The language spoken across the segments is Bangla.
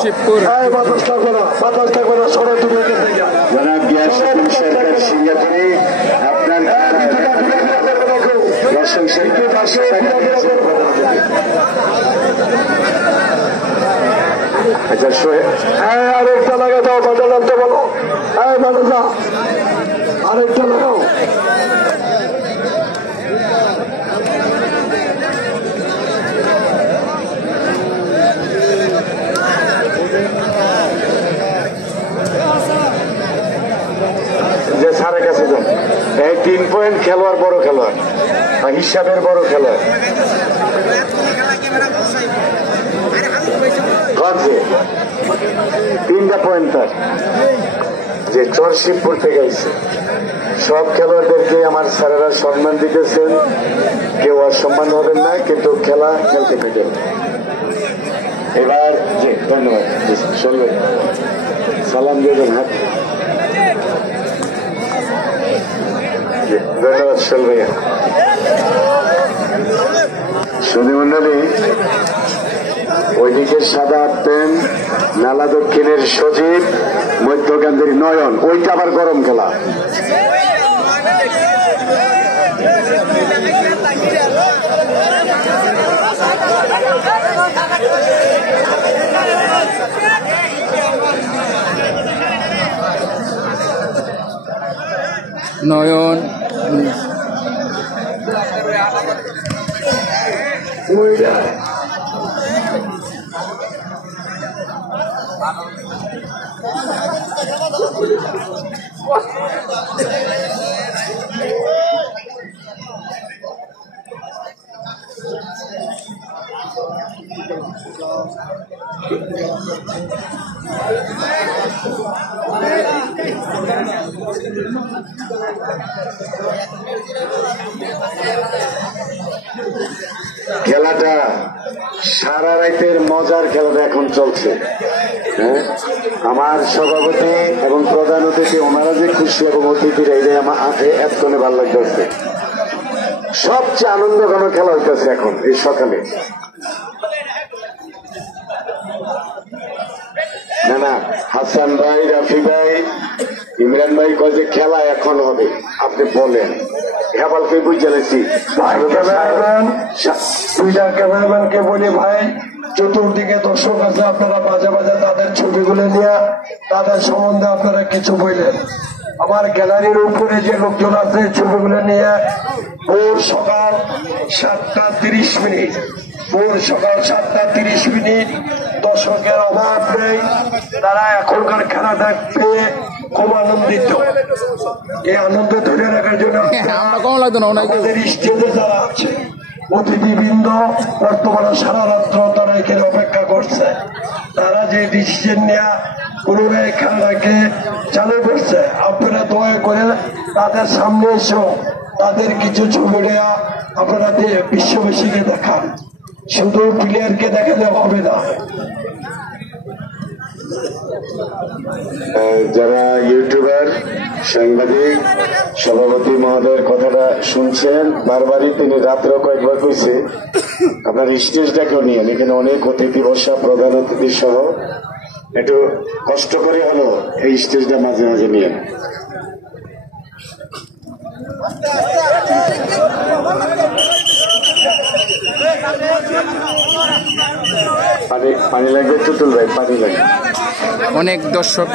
শিবপুর জনাব গিয়াসউদ্দিন সরকার সিঙ্গাপুরে আপনার আচ্ছা আরেকটা লাগা দাও বাজার আনতে বলো। হ্যাঁ বাজার আরেকটা লাগাও। যে স্যারের কাছে যান, এই 3 পয়েন্ট খেলোয়াড় বড় খেলোয়াড় হিসাবের বড় খেলোয়াড় তিনটা পয়েন্ট তার যে চর শিবপুর থেকে আইছে। সব খেলোয়াড়দেরকে আমার স্যারেরা সম্মান দিতেছেন, কেউ অসম্মান হবেন না, কিন্তু খেলা খেলতে পেতেন। এবার যে ধন্যবাদ চলবে সালাম দেবেন হাত ধন্যবাদ শোল ভাইয়া। সুধীমণ্ডলী ওইদিকে সাদা পেন নালা দক্ষিণের সজীব মধ্যকান্তের নয়ন, ওইটা আবার গরম খেলা। নয়ন খেলাটা সারা রাতের মজার খেলাটা এখন চলছে। হ্যাঁ, আমার সভাপতি এবং প্রধান অতিথি ওনারা যে খুশি এবং অতিথিরা এটাই আমার এতক্ষণে ভালো লাগতেছে। সবচেয়ে আনন্দঘন খেলা হইতেছে এখন এই সকালে। না না, হাসান ভাই, রাফি ভাই, ইমরান ভাই কয় যে খেলা এখন হবে, আপনি বলেন। হেবালকে বুঝে লেছি ক্যামেরাম্যানকে বলি ভাই চতুর্দিকে দর্শক আছে, আপনারা মাঝে মাঝে তাদের ছবিগুলো নিয়ে তাদের সম্বন্ধে আপনারা কিছু বললেন। আমার গ্যালারির উপরে যে লোকজন আছে ছবিগুলো নিয়ে ভোর সকাল 7:30 ভোর সকাল 7:30 দর্শকের অভাব নেই। তারা এখনকার খেলা দেখতে খুব আনন্দিত। এই আনন্দ ধরে রাখার জন্য আমাদের স্টেজে যারা আছে অতিথিবৃন্দ বর্তমানে সারা রাত্র তারা এখানে অপেক্ষা করছে। তারা যে ডিসিশন নেওয়া পুনরায় খেলাটাকে চালু করছে, আপনারা দয়া করে তাদের সামনে এসেও তাদের কিছু ছবি নেওয়া আপনারা বিশ্ববাসীকে দেখান, শুধু প্লেয়ারকে দেখালে হবে না। যারা ইউটিউবার, সাংবাদিক, সভাপতি মহোদয়ের কথাটা শুনছেন, বারবারই তিনি রাত্র কয়েকবার কইছে আপনার স্টেজটাকেও নিয়ে এখানে অনেক অতিথি বসা, প্রধান অতিথি সহ একটু কষ্ট করে হলো এই স্টেজটা মাঝে মাঝে নিয়ে। পানি লাগবে টুটুল ভাই, পানি লাগবে। অনেক দর্শক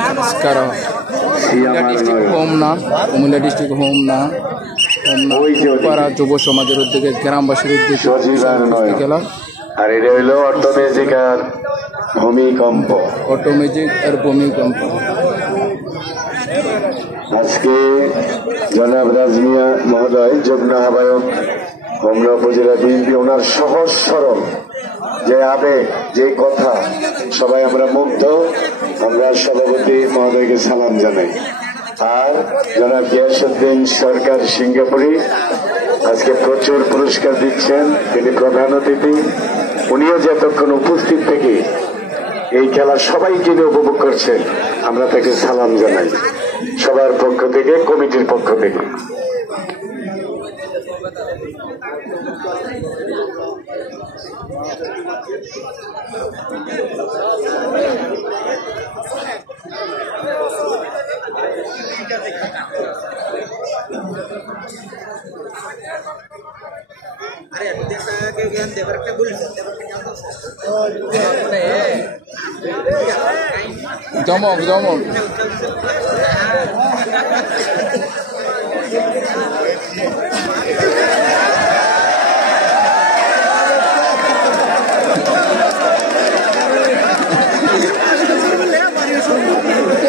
কুমিল্লা ডিস্ট্রিক্ট হোমনা পাড়া যুব সমাজের উদ্যোগে গ্রামবাসীর উদ্যোগে খেলা। আর এটা হইল অটোমেজিক আর ভূমিকম্প। আজকে জনাব রাজমিয়া মহোদয়, যুগ্ম আহ্বায়ক হোমনা উপজেলা বিএনপি, ওনার সহজ সরল যে আবেগ, যে কথা, সবাই আমরা মুগ্ধ। আমরা সভাপতি মহোদয়কে সালাম জানাই। আর জনাব গিয়াসউদ্দিন সরকার সিঙ্গাপুরি আজকে প্রচুর পুরস্কার দিচ্ছেন, তিনি প্রধান অতিথি। উনিও যে এতক্ষণ উপস্থিত থেকে এই খেলা সবাই যিনি উপভোগ করছেন, আমরা তাকে সালাম জানাই সবার পক্ষ থেকে, কমিটির পক্ষ থেকে। দমক দমক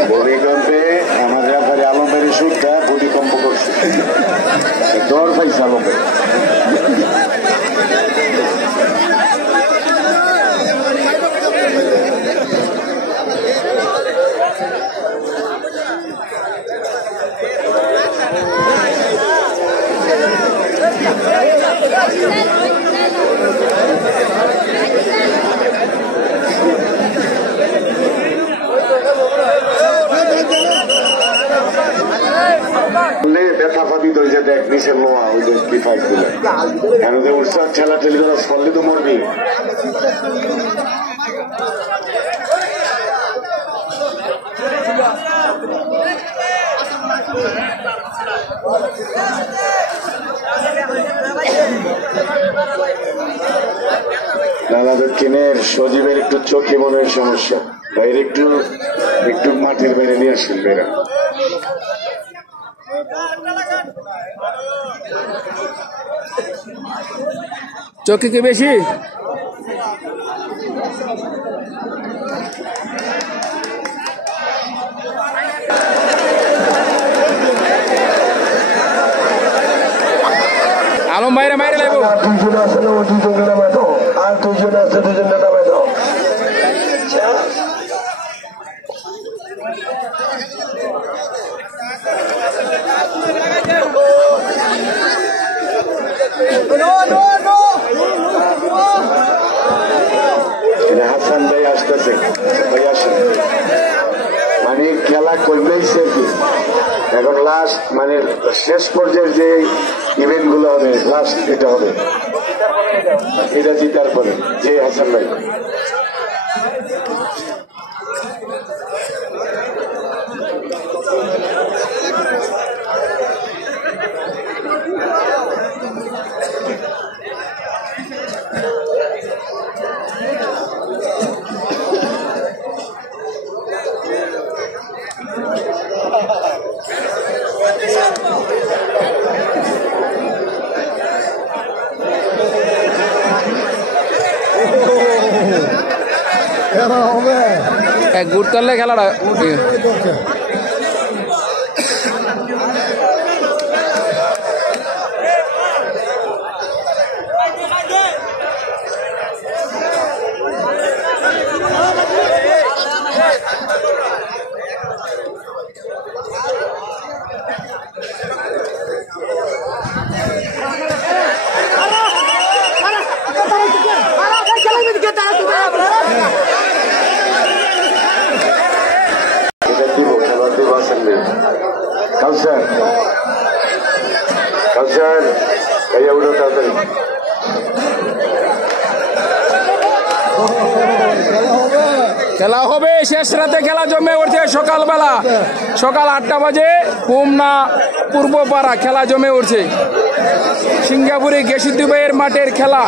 ভূমিকম্পে আমাদের ব্যাপারে আলমের সুরটা ভূমিকম্প করছে, দর পাইছে আলমের। ব্যথা পাতিত হয়েছে, দেখ নিচের লোহা ওই যে কি ফাইট গুলো কেন যে উৎসাহ ঠেলা ঠেলি করে ফললে তো মরবি। নালা দক্ষিণের সজীবের একটু চোখে মনের সমস্যা, বাইরে একটু একটু মাটির বাইরে নিয়ে আসেন মেয়েরা। চোখে কি বেশি? আলম বাইরে বাইরে লাগবো। দুজন আছে না, ও দুজনকে নামাই দাও, আর দুজন আছে দুজনকে নামাই দাও। হাসান ভাই আসতেছে, ভাই আসেন। মানে খেলা করবেইছে কি এখন লাস্ট, মানে শেষ পর্যায়ের যে ইভেন্ট গুলো হবে লাস্ট এটা হবে, এটা জিতার পরে যে হাসান ভাই। এক গুট করলে খেলাটা কাউসার কাউসার ভাইয়া উঠো তাড়াতাড়ি। খেলা হবে শেষ রাতে, খেলা জমে উঠছে সকালবেলা, সকাল 8টা বাজে হোমনা পূর্বপাড়া খেলা জমে উঠছে। সিঙ্গাপুরে গেসুদ্দিবাইয়ের মাঠের খেলা।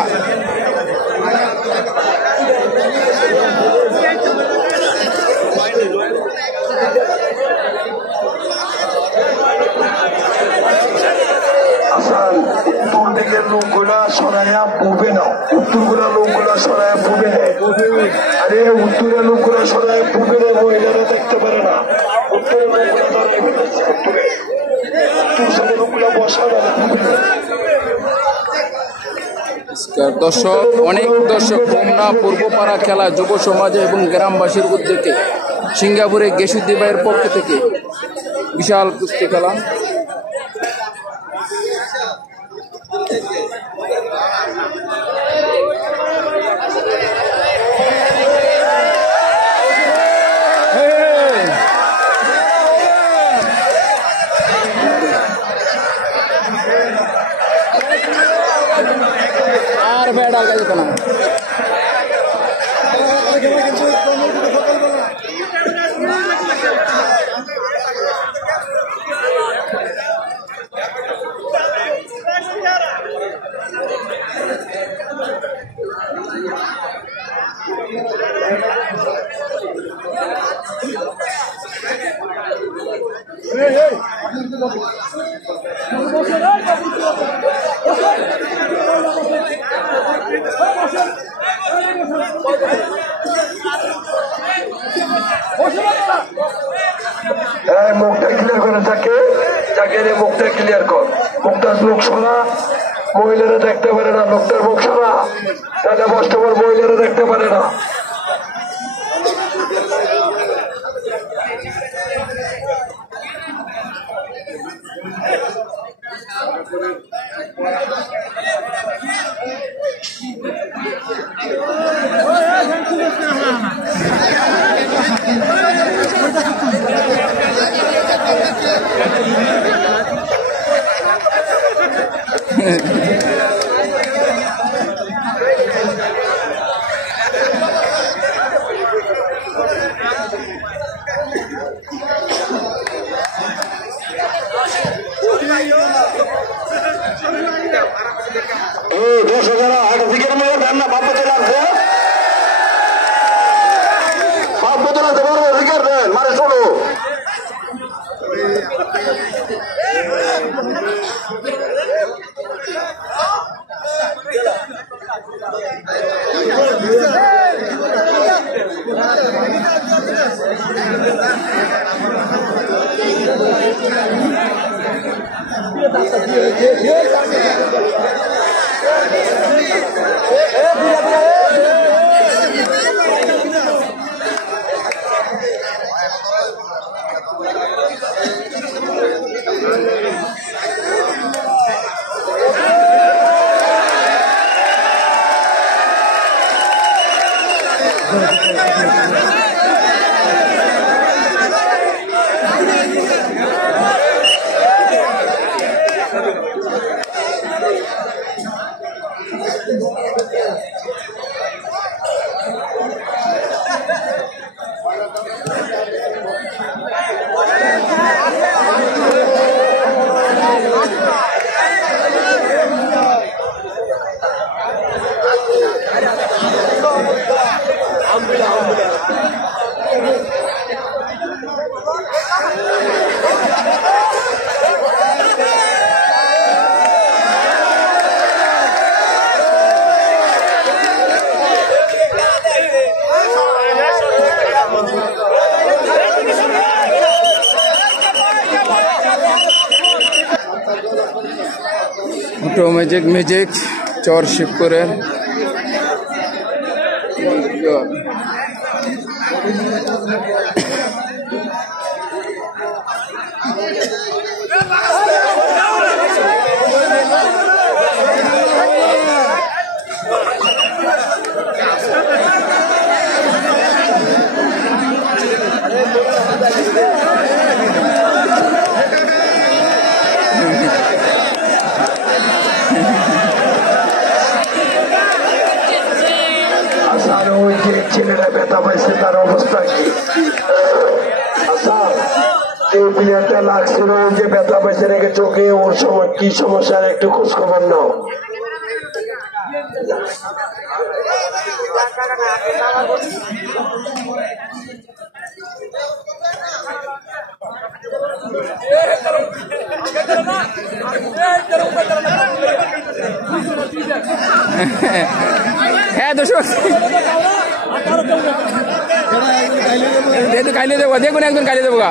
উত্তর দিকের লোকগুলা সরাইয়া পুবে নাও, উত্তরগুলা লোকগুলা সরাইয়া পুবে নেয়। আরে উত্তরের লোকগুলা সরাইয়া পুবে নেয়, মহিলারা দেখতে পারে না। উত্তরের লোকগুলা দাঁড়িয়ে ফেলেছে, উত্তর সাইডের লোকগুলা বসা না। দর্শক, অনেক দর্শক হোমনা পূর্বপাড়া খেলা যুব সমাজ এবং গ্রামবাসীর উদ্যোগে সিঙ্গাপুরে গেসুদ্দিবাইয়ের পক্ষ থেকে বিশাল কুস্তি খেলা। আর বেড়া যেত না। মুখটা ক্লিয়ার করে থাকে, যাকে মুখটা ক্লিয়ার কর। মুখটার মুখ শোনা, মহিলারা দেখতে পারে না। লোকটার মুখ শোনা, তাহলে বর্তমান মহিলারা দেখতে পারে না। দর্শকেরা হাঁটা থেকে রান্না ভাব চলে আসছে, ভাব চলে আসতে পারবো অধিকার দেন মানে শোনো। ম্যাজিক চর শিবপুরের ছেলেরা ব্যথা পাইছে, তার অবস্থা কি? আচ্ছা, যে প্লেয়ারটা লাগছিল, যে ব্যথা পাইছে রেখে চোখে, ওর সময় কি সমস্যা একটু খোঁজ খবর নাও। হ্যাঁ দর্শক কাইলে দেবো, দেখুন একজন কাইলে দেবো গা।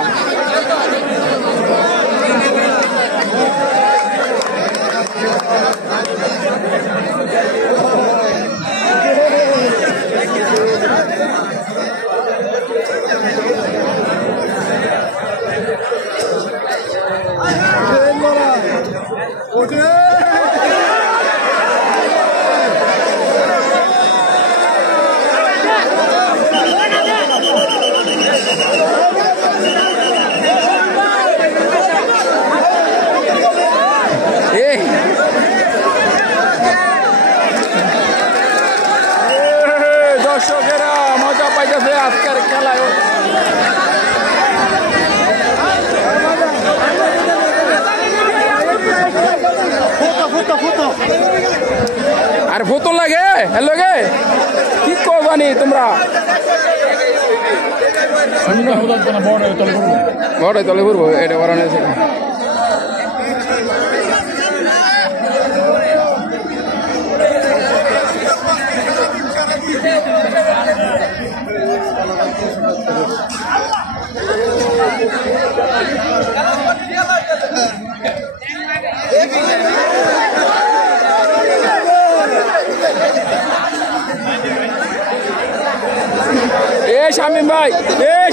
দর্শকেরা মজা পাইতেছে আজকের খেলায়। আর বোতল লাগে হ্যালো গে কি করবানি তোমরা? বড় তলে ঘুরবো এটা করানো আছে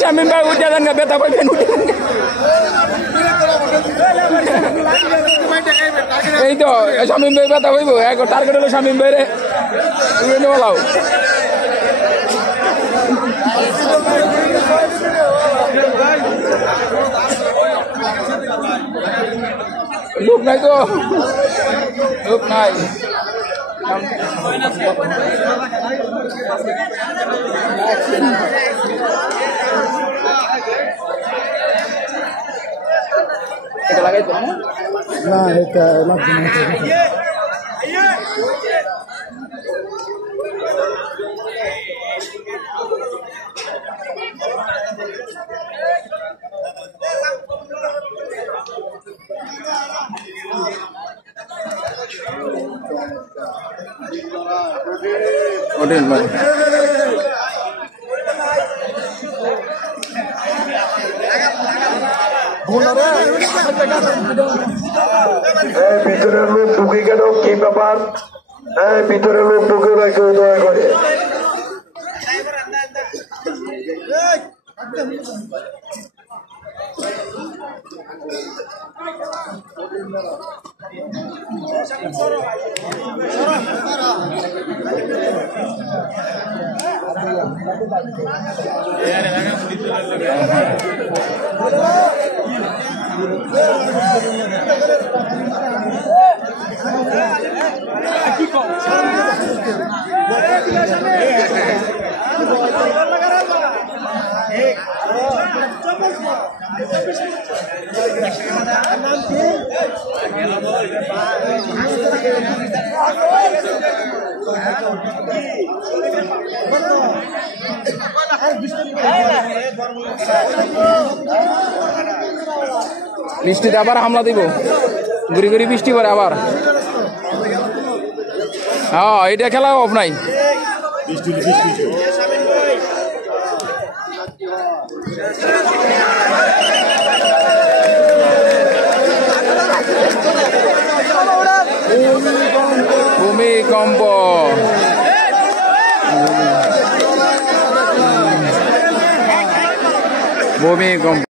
শামিম ভাই উঠে দেন না বেতা পাইবেন এই তো শামিম ভাই বেতা পাইব এক টার্গেট হলো শামিম ভাই রে বলাও লোক নাই তো লোক নাই এটা লাগাইতো না এটা লাগবে না ওঠেন ভাই ভিতরের লোক ঢুকে গেল কি ব্যাপার ভিতরের লোক ঢুকে না কেউ দয়া করে বৃষ্টিতে আবার হামলা দিব ঘুরি ঘুরি বৃষ্টি পরে আবার হ্যাঁ এটা খেলা অফ নাই ভূমিকম্প ভূমিকম্প